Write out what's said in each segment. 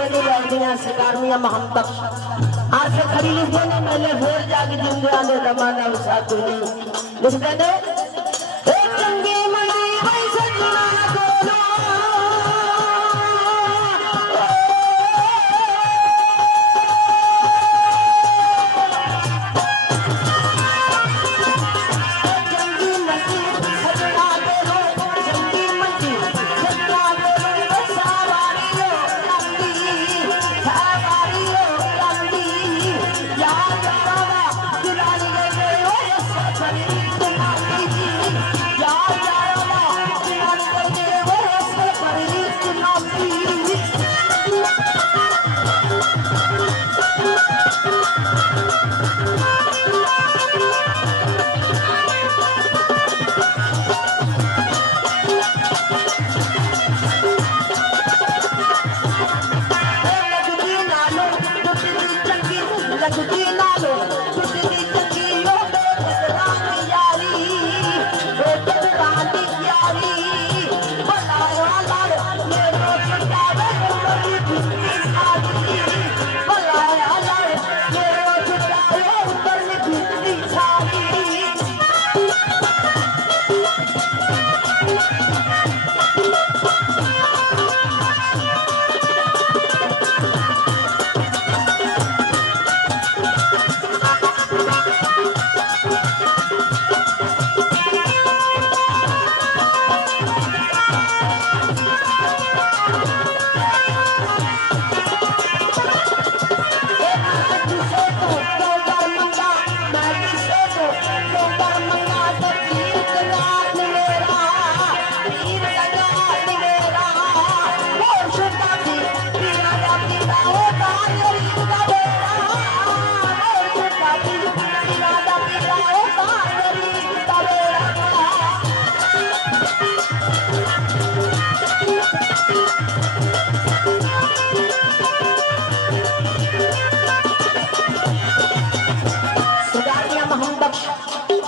मैंने लड़कियां शिकारमियां मोहम्मद आज से खड़ी लिखते ने मैंने फिर जाके जिंदे आने जमाना उसा तुनी लिखते ने एक चंगी मनाई भाई सजना बोलो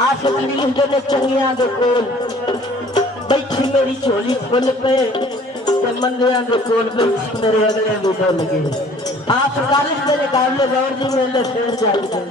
आसे लिखते ने चंगियां दे कोल बैठी मेरी झोली फुल पे ते मंदियां दे कोल बैठी मेरे अगले भी डल गए आप कालिश मेरे काबले गौर जी मेले शेर जाते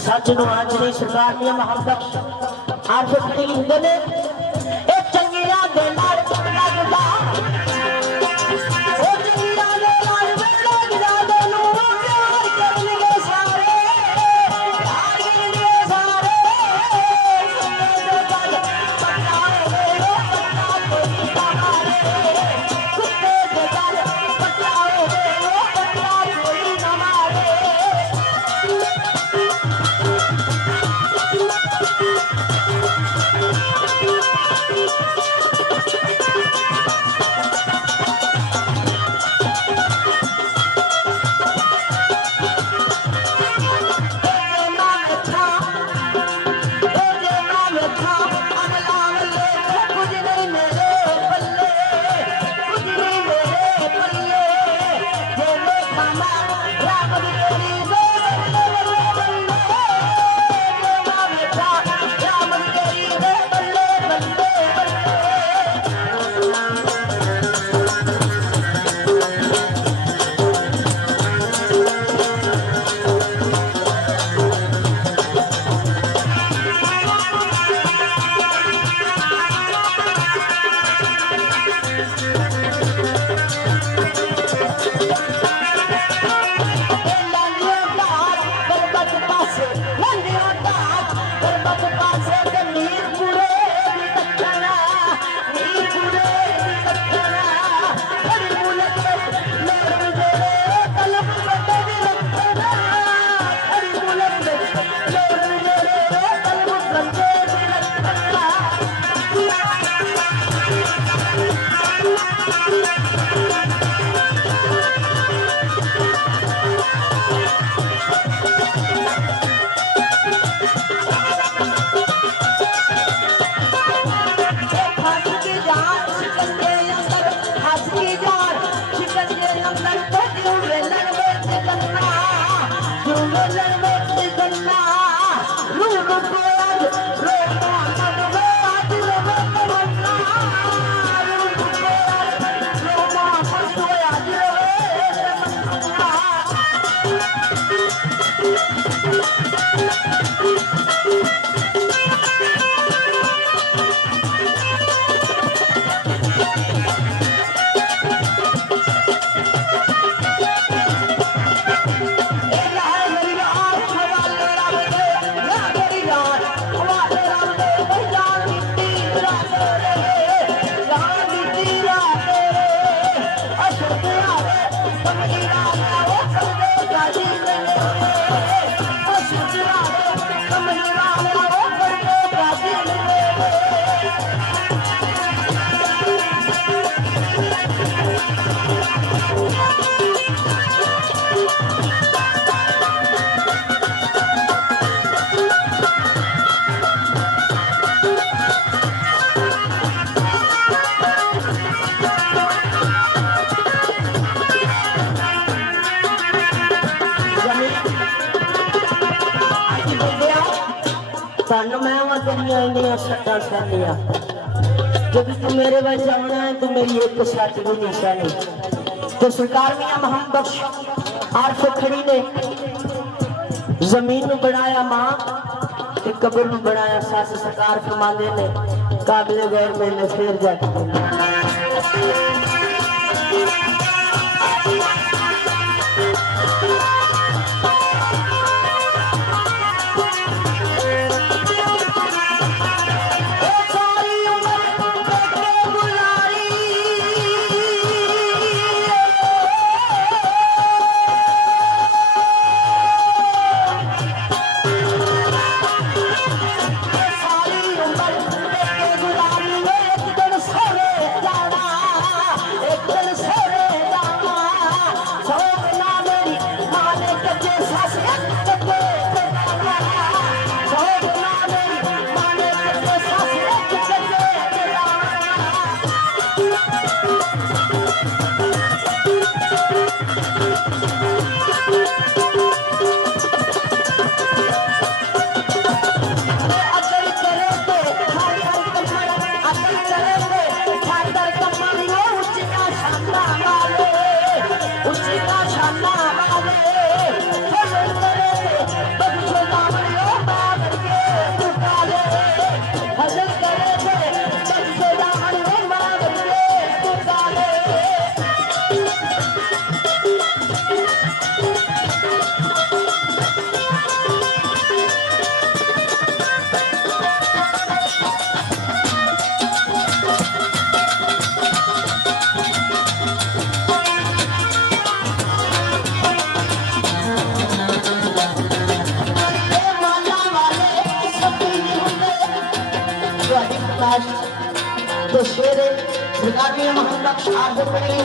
सच नु आज नहीं सरकार ने मोहब्बत आज से लिखते ने एक चंगिया दे नाल लगदा ओ चंगिया दे नाल लगदा दोनों प्यार करने सारे प्यार करने सारे जो गल पटाए रे पटा कोई हमारे कुत्ते दे गल पटाए रे पटा कोई हमारे धन मैं तेरिया सट्टा सहनिया जब तू मेरे वल जाना है तो मेरी एक सच भी नहीं सहनी। तो सरकार मियां मोहम्मद बख्श आरफ खड़ी ने जमीन नूं बनाया मां ते कब्र नूं बनाया सस। सरकार फरमांदे ने काबिल गैर मैंने फिर जाके तो शेर सरकार में मोहम्मद बख्श आरफ खड़ी